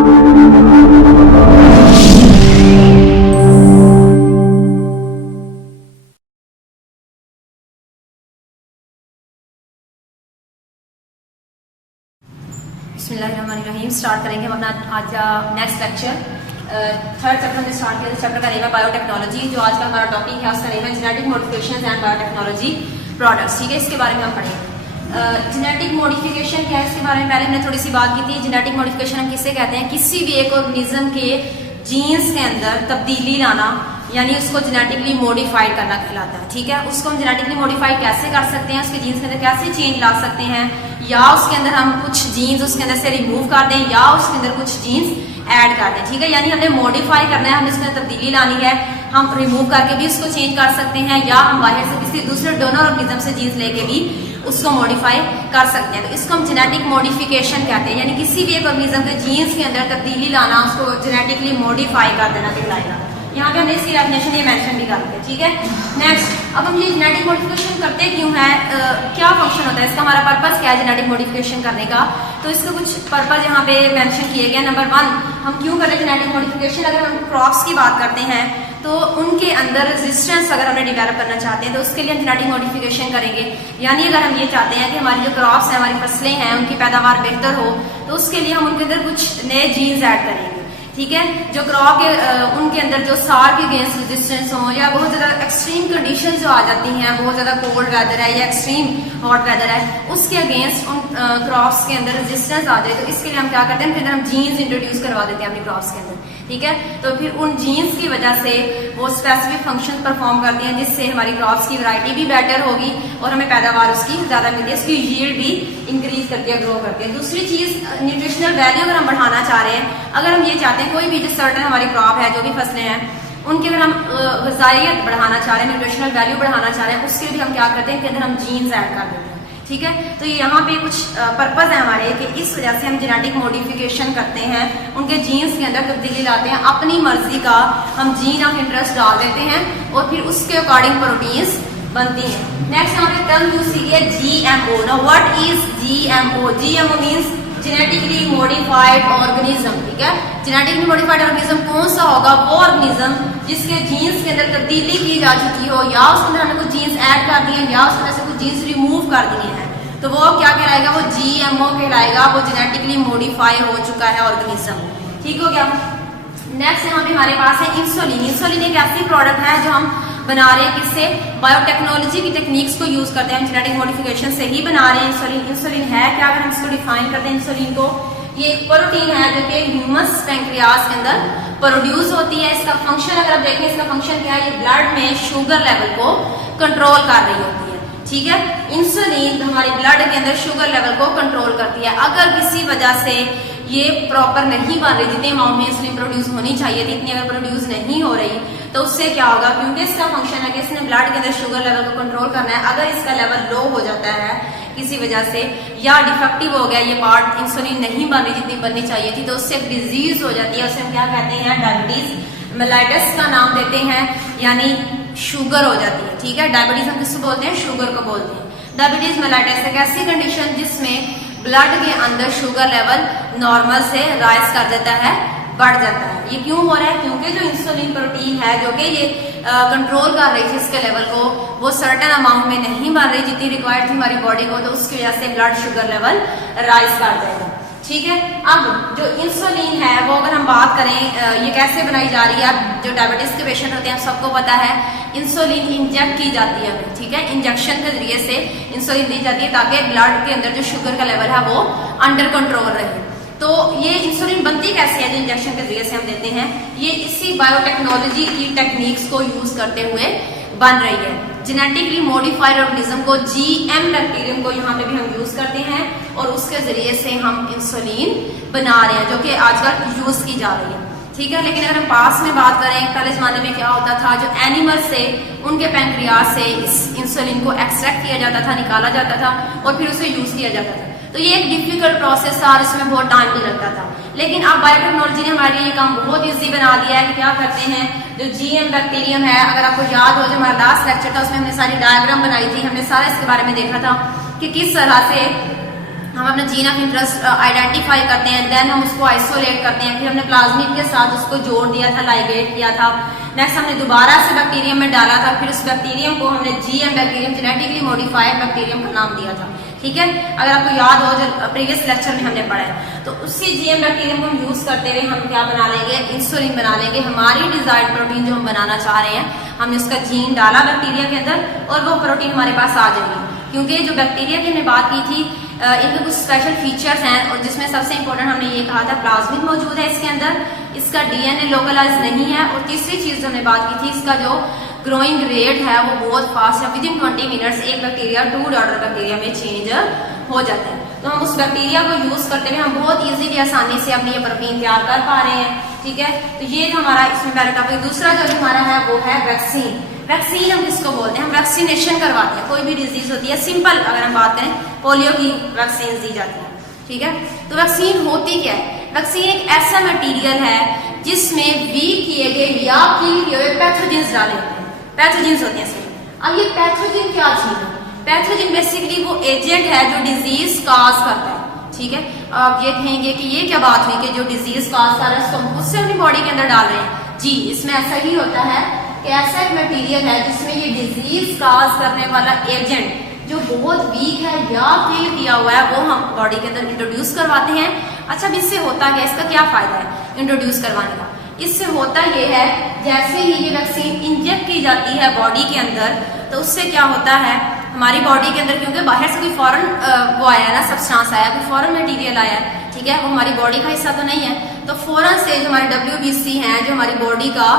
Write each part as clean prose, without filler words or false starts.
बिस्मिल्लाहिर्रहमानिर्रहीम। स्टार्ट करेंगे हम अपना आज नेक्स्ट लेक्चर। थर्ड चैप्टर हमने स्टार्ट किया। चैप्टर का नेम है बायोटेक्नोलॉजी। जो आज का हमारा टॉपिक है उसका नेम है genetic modification and biotechnology products. ठीक है, इसके बारे में हम पढ़ेंगे। जेनेटिक मॉडिफिकेशन क्या है इसके बारे में पहले हमने थोड़ी सी बात की थी। जेनेटिक मॉडिफिकेशन हम किससे कहते हैं? किसी भी एक ऑर्गेनिज्म के जीन्स के अंदर तब्दीली लाना, यानी उसको जेनेटिकली मॉडिफाइड करना कहलाता है। ठीक है, उसको हम जेनेटिकली मॉडिफाई कैसे कर सकते हैं, उसके जीन्स के अंदर कैसे चेंज ला सकते हैं, या उसके अंदर हम कुछ जीन्स उसके अंदर से रिमूव कर दें या उसके अंदर कुछ जीन्स ऐड कर दें। ठीक है, यानी हमने मॉडिफाई करना है, हमने इसमें तब्दीली लानी है। हम रिमूव करके भी उसको चेंज कर सकते हैं या हम बाहर से किसी दूसरे डोनर ऑर्गेनिज्म से जीन्स लेके भी उसको मॉडिफाई कर सकते हैं। तो इसको हम जेनेटिक मॉडिफिकेशन कहते हैं, यानी किसी भी एक ऑर्गेनिज्म के जीन्स के अंदर तब्दीली लाना, उसको जेनेटिकली मॉडिफाई कर देना कहलाएगा। यहाँ पे हमने इसकी डेफिनेशन ये मेंशन भी करते हैं। ठीक है, नेक्स्ट अब हम ये जेनेटिक मॉडिफिकेशन करते क्यों है, क्या फंक्शन होता है इसका, हमारा पर्पस क्या है जेनेटिक मॉडिफिकेशन करने का। तो इसका कुछ पर्पस यहाँ पे मेंशन किए गए। नंबर 1, हम क्यों करें जेनेटिक मॉडिफिकेशन। अगर हम क्रॉप्स की बात करते हैं तो उनके अंदर रेजिस्टेंस अगर हमें डिवेलप करना चाहते हैं तो उसके लिए हम जेनेटिक मॉडिफिकेशन करेंगे। यानी अगर हम ये चाहते हैं कि हमारी जो क्रॉप्स हैं, हमारी फसलें हैं, उनकी पैदावार बेहतर हो, तो उसके लिए हम उनके अंदर कुछ नए जीन्स ऐड करेंगे। ठीक है, जो क्रॉप के उनके अंदर जो सार के अगेंस्ट रेजिस्टेंस हो, या बहुत ज्यादा एक्सट्रीम कंडीशन जो आ जाती हैं, बहुत ज्यादा कोल्ड वेदर है या एक्सट्रीम हॉट वेदर है, उसके अगेंस्ट उन क्रॉप्स के अंदर रेजिस्टेंस आ जाए, तो इसके लिए हम क्या करते हैं, फिर हम जीन्स इंट्रोड्यूस करवा देते हैं अपनी क्रॉप्स के अंदर। ठीक है, तो फिर उन जीन्स की वजह से वो स्पेसिफिक फंक्शन परफॉर्म करती हैं, जिससे हमारी क्रॉप्स की वैरायटी भी बेटर होगी और हमें पैदावार उसकी ज्यादा मिलती है, उसकी यील्ड भी इंक्रीज करती है, ग्रो करती है। दूसरी चीज, न्यूट्रिशनल वैल्यू अगर हम बढ़ाना चाह रहे हैं, अगर हम ये चाहते हैं कोई भी जो सर्टन हमारी क्रॉप है, जो भी फसलें हैं, उनके अगर हम ग़िज़ाइयत बढ़ाना चाह रहे हैं, न्यूट्रिशनल वैल्यू बढ़ाना चाह रहे हैं, उसके लिए भी हम क्या करते हैं, इनके अंदर हम जीन्स ऐड कर देते हैं। ठीक है, तो यहाँ पे कुछ पर्पज है हमारे कि इस वजह से हम जेनेटिक मॉडिफिकेशन करते हैं, उनके जीन्स के अंदर तब्दीली लाते हैं, अपनी मर्जी का हम जीन ऑफ इंटरेस्ट डाल देते हैं और फिर उसके अकॉर्डिंग प्रोटीन्स बनती हैं। नेक्स्ट यहाँ पे टर्म यूज की है GMO। Now what is GMO? GMO means genetically modified organism. ठीक है, जेनेटिकली मॉडिफाइड ऑर्गेनिज्म कौन सा होगा? वो ऑर्गेनिज्म जिसके जीन्स के अंदर तब्दीली की जा चुकी हो, या उसके अंदर हमने कुछ जीन्स ऐड कर दिए या उसके अंदर से कुछ जीन्स रिमूव कर दिए हैं, तो वो क्या कहलाएगा? वो GMO कहलाएगा। वो जेनेटिकली मॉडिफाई हो चुका है ऑर्गेनिज्म। ठीक हो गया। नेक्स्ट यहाँ पे हमारे पास है इंसुलिन। इंसुलिन एक ऐसी प्रोडक्ट है जो हम बना रहे हैं, किससे? बायोटेक्नोलॉजी की टेक्निक्स को यूज करते हैं, हम जेनेटिक मॉडिफिकेशन से ही बना रहे हैं इंसुलिन। इंसुलिन है क्या, अगर हम इसको डिफाइन करते हैं इंसुलिन को, ये एक प्रोटीन है जो कि ह्यूमस पैंक्रियास के अंदर प्रोड्यूस होती है। इसका फंक्शन अगर आप देखें, इसका फंक्शन क्या है? ये ब्लड में शुगर लेवल को कंट्रोल कर रही होती है। ठीक है, इंसुलिन हमारे ब्लड के अंदर शुगर लेवल को कंट्रोल करती है। अगर किसी वजह से ये प्रॉपर नहीं बन रही, जितनी अमाउंट में इंसुलिन प्रोड्यूस होनी चाहिए थी, इतनी अगर प्रोड्यूस नहीं हो रही, तो उससे क्या होगा? क्योंकि इसका फंक्शन है कि इसने ब्लड के अंदर शुगर लेवल को कंट्रोल करना है। अगर इसका लेवल लो हो जाता है किसी वजह से, या डिफेक्टिव हो गया ये पार्ट, इंसुलिन नहीं बन रही जितनी बननी चाहिए थी, तो उससे एक डिजीज हो जाती है। उसे हम क्या कहते हैं? डायबिटीज मेलाइटस का नाम देते हैं, यानी शुगर हो जाती है। ठीक है, डायबिटीज हम किसको बोलते हैं? शुगर को बोलते हैं। डायबिटीज मेलाइटस एक ऐसी कंडीशन जिसमें ब्लड के अंदर शुगर लेवल नॉर्मल से राइज कर देता है, बढ़ जाता है। ये क्यों हो रहा है? क्योंकि जो इंसुलिन प्रोटीन है जो कि ये कंट्रोल कर रही थी इसके लेवल को, वो सर्टेन अमाउंट में नहीं बन रही जितनी रिक्वायर्ड थी हमारी बॉडी को, तो उसकी वजह से ब्लड शुगर लेवल राइज कर जाएगा। ठीक है, अब जो इंसुलिन है वो अगर हम बात करें ये कैसे बनाई जा रही है, अब जो डायबिटीज के पेशेंट होते हैं सबको पता है, इंसुलिन इंजेक्ट की जाती है हमें। ठीक है, इंजेक्शन के जरिए से इंसुलिन दी जाती है ताकि ब्लड के अंदर जो शुगर का लेवल है वो अंडर कंट्रोल रहे। तो ये इंसुलिन बनती कैसे है जो इंजेक्शन के जरिए से हम देते हैं? ये इसी बायोटेक्नोलॉजी की टेक्निक्स को यूज करते हुए बन रही है। जेनेटिकली मॉडिफाइड ऑर्गेनिज्म को, GM बैक्टीरियम को यहाँ पे भी हम यूज करते हैं और उसके जरिए से हम इंसुलिन बना रहे हैं, जो कि आजकल यूज की जा रही है। ठीक है, लेकिन अगर हम पास में बात करें, पहले जमाने में क्या होता था, जो एनिमल से, उनके पैंक्रियास से इस इंसुलिन को एक्सट्रैक्ट किया जाता था, निकाला जाता था और फिर उसे यूज किया जाता था। तो ये एक डिफिकल्ट प्रोसेस था और इसमें बहुत टाइम भी लगता था। लेकिन अब बायोटेक्नोलॉजी ने हमारे लिए ये काम बहुत ईजी बना दिया है कि क्या करते हैं, जो GM बैक्टीरियम है, अगर आपको याद हो, जो हमारा लास्ट लेक्चर था उसमें हमने सारी डायग्राम बनाई थी, हमने सारा इसके बारे में देखा था कि किस तरह से हम अपना जीन ऑफ इंटरेस्ट आइडेंटिफाई करते हैं, देन हम उसको आइसोलेट करते हैं, फिर हमने प्लाज्मिड के साथ उसको जोड़ दिया था, लाइगेट किया था। नेक्स्ट हमने दोबारा से बैक्टीरियम में डाला था, फिर उस बैक्टीरियम को हमने GM bacterium, genetically modified bacterium का नाम दिया था। ठीक है, अगर आपको याद हो जो प्रीवियस लेक्चर में हमने पढ़ा है, तो उसी जीएम बैक्टीरियम को हम यूज करते हुए हम क्या बना लेंगे, इंसुलिन बना लेंगे। हमारी डिजायर्ड प्रोटीन जो हम बनाना चाह रहे हैं, हमने उसका जीन डाला बैक्टीरिया के अंदर और वो प्रोटीन हमारे पास आ जाएगी। क्योंकि जो बैक्टीरिया की हमने बात की थी, इनके कुछ स्पेशल फीचर्स हैं, और जिसमें सबसे इंपॉर्टेंट हमने ये कहा था प्लाज्मिड मौजूद है इसके अंदर, इसका डीएनए लोकलाइज नहीं है, और तीसरी चीज हमने बात की थी, इसका जो ग्रोइंग रेट है वो बहुत फास्ट है। विदिन 20 मिनट्स एक बैक्टीरिया 2 डॉटर बैक्टीरिया में चेंज हो जाता है। तो हम उस बैक्टीरिया को यूज करते हुए हम बहुत इजीली आसानी से अपनी ये प्रोटीन तैयार कर पा रहे हैं। ठीक है, तो ये हमारा इसमें पहला टॉपिक। दूसरा जो हमारा है वो है वैक्सीन। वैक्सीन हम किसको बोलते हैं, हम वैक्सीनेशन करवाते हैं। कोई भी डिजीज होती है, सिंपल अगर हम बात करें, पोलियो की वैक्सीन दी जाती है। ठीक है, तो वैक्सीन होती क्या है, वैक्सीन एक ऐसा मटेरियल है जिसमें वीक किए गए या किल किए हुए पैथोजेंस डाले होते हैं, पैथोजेंस होते हैं इसमें। अब ये पैथोजेन क्या चीज है, पैथोजेन बेसिकली वो एजेंट है जो डिजीज काज करता है। ठीक है, आप ये कहेंगे कि ये क्या बात हुई कि जो डिजीज काज कर रहा है उसको हम उससे अपनी बॉडी के अंदर डाल रहे हैं। जी, इसमें ऐसा ही होता है कि ऐसा एक मटेरियल है जिसमें ये डिजीज काज करने वाला एजेंट जो बहुत वीक है या किल किया हुआ है वो हम बॉडी के अंदर इंट्रोड्यूस करवाते हैं। अच्छा, अब इससे होता क्या, इसका क्या फायदा है इंट्रोड्यूस करवाने का। इससे होता ये है, जैसे ही ये वैक्सीन इंजेक्ट की जाती है बॉडी के अंदर, तो उससे क्या होता है हमारी बॉडी के अंदर, क्योंकि बाहर से कोई फॉरेन वो आया ना, सब्सटेंस आया, कोई फॉरेन मटेरियल आया है। ठीक है, वो हमारी बॉडी का हिस्सा तो नहीं है, तो फौरन से जो हमारे WBC हैं, जो हमारी बॉडी का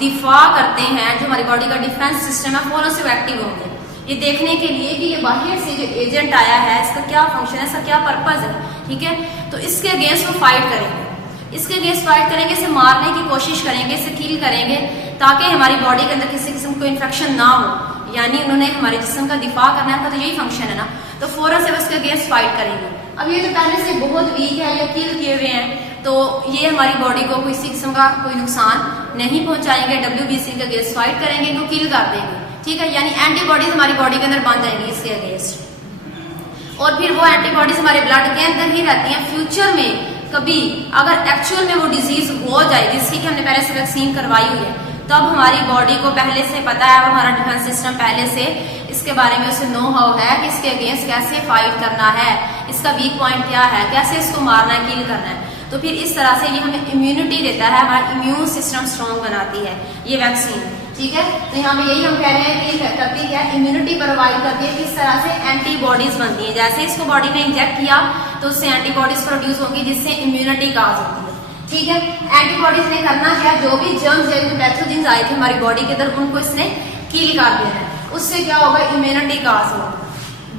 दिफा करते हैं, जो हमारी बॉडी का डिफेंस सिस्टम है, फौरन से एक्टिव होंगे ये देखने के लिए कि ये बाहर से जो एजेंट आया है इसका क्या फंक्शन है, इसका क्या पर्पज है। ठीक है, तो इसके अगेंस्ट वो फाइट करेंगे, इसके अगेंस्ट फाइट करेंगे, इसे मारने की कोशिश करेंगे, इसे किल करेंगे, ताकि हमारी बॉडी के अंदर किसी किस्म को इन्फेक्शन ना हो। यानी उन्होंने हमारे जिस्म का दिफा करना है, तो यही फंक्शन है ना, तो फौरन से उसके अगेंस्ट फाइट करेंगे। अब ये जो पहले से बहुत वीक है या किल किए हुए हैं, तो ये हमारी बॉडी को किसी किस्म का कोई नुकसान नहीं पहुंचाएंगे, WBC के अगेंस्ट फाइट करेंगे, इनको किल कर देंगे। ठीक है, यानी एंटीबॉडीज हमारी बॉडी के अंदर बन जाएंगी इसके अगेंस्ट, और फिर वो एंटीबॉडीज हमारे ब्लड के अंदर ही रहती हैं। फ्यूचर में कभी अगर एक्चुअल में वो डिजीज हो जाए जिसकी कि हमने पहले से वैक्सीन करवाई हुई है, तब हमारी बॉडी को पहले से पता है, हमारा डिफेंस सिस्टम पहले से इसके बारे में उसे नो हाउ है कि इसके अगेंस्ट कैसे फाइट करना है, इसका वीक पॉइंट क्या है, कैसे इसको मारना है, किल करना है। तो फिर इस तरह से ये हमें इम्यूनिटी देता है, हमारा इम्यून सिस्टम स्ट्रॉन्ग बनाती है ये वैक्सीन। ठीक है, तो यहाँ पे यही हम कह रहे हैं कि करती क्या है, इम्यूनिटी प्रोवाइड करती है। किस तरह से एंटीबॉडीज बनती है, जैसे इसको बॉडी में इंजेक्ट किया तो उससे एंटीबॉडीज प्रोड्यूस होगी जिससे इम्यूनिटी काज होती है। ठीक है, एंटीबॉडीज ने करना क्या, जो भी जर्म्स या पैथोजेंस आए थे हमारी बॉडी के अंदर उनको इसने किल कर देना है, उससे क्या होगा, इम्यूनिटी काज होगा।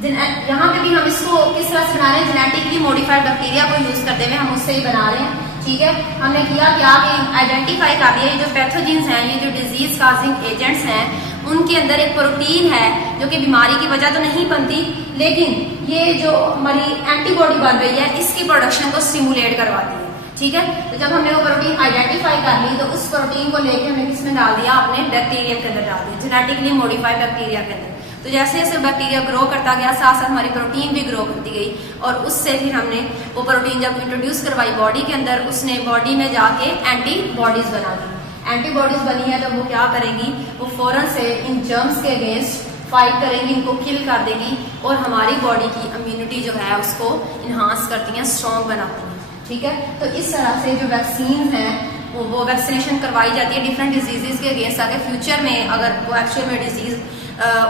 यहाँ पे भी हम इसको किस तरह से बना रहे हैं, जेनेटिकली मॉडिफाइड बैक्टीरिया को यूज करते हुए हम उससे ही बना रहे हैं। ठीक है, हमने किया क्या कि आइडेंटिफाई कर दिया ये जो पैथोजेंस हैं, ये जो डिजीज काजिंग एजेंट्स हैं, उनके अंदर एक प्रोटीन है जो कि बीमारी की वजह तो नहीं बनती, लेकिन ये जो हमारी एंटीबॉडी बन रही है इसकी प्रोडक्शन को स्टिमुलेट करवाती है। ठीक है, तो जब हमने वो प्रोटीन आइडेंटिफाई कर ली तो उस प्रोटीन को लेकर हमने किसमें डाल दिया, अपने बैक्टीरिया के अंदर डाल दिया, जेनेटिकली मॉडिफाइड बैक्टीरिया के अंदर। तो जैसे जैसे बैक्टीरिया ग्रो करता गया, साथ साथ हमारी प्रोटीन भी ग्रो करती गई, और उससे फिर हमने वो प्रोटीन जब इंट्रोड्यूस करवाई बॉडी के अंदर, उसने बॉडी में जाके एंटीबॉडीज बना दी। एंटीबॉडीज बनी है तो वो क्या करेंगी, वो फौरन से इन जर्म्स के अगेंस्ट फाइट करेंगी, इनको किल कर देगी, और हमारी बॉडी की इम्यूनिटी जो है उसको इन्हांस करती हैं, स्ट्रॉन्ग बनाती हैं। ठीक है, तो इस तरह से जो वैक्सीन है वो वैक्सीनेशन करवाई जाती है डिफरेंट डिजीजेस के अगेंस्ट, ताकि फ्यूचर में अगर वो एक्चुअल में डिजीज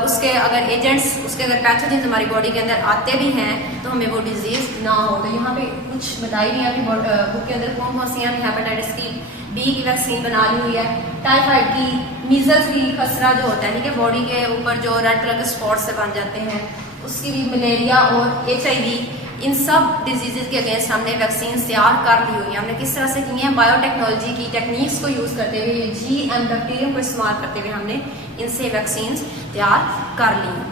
उसके अगर एजेंट्स, उसके अगर पैथोजेंस हमारी बॉडी के अंदर आते भी हैं तो हमें वो डिजीज ना हो। तो यहाँ पे कुछ बताई नहीं है कि बुक के अंदर कौन कौन सी हैं। हेपेटाइटिस की बी की वैक्सीन बना ली हुई है, टाइफाइड की, मीजल्स की, खसरा जो होता है ठीक है बॉडी के ऊपर जो रेड कलर के स्पॉट से बन जाते हैं, उसकी भी, मलेरिया और HIV, इन सब डिजीजेज के अगेंस्ट हमने वैक्सीन तैयार कर ली हुई है। हमने किस तरह से की है, बायोटेक्नोलॉजी की टेक्निक्स को यूज करते हुए, GM बैक्टीरियम को इस्तेमाल करते हुए हमने इनसे वैक्सीन तैयार कर ली है।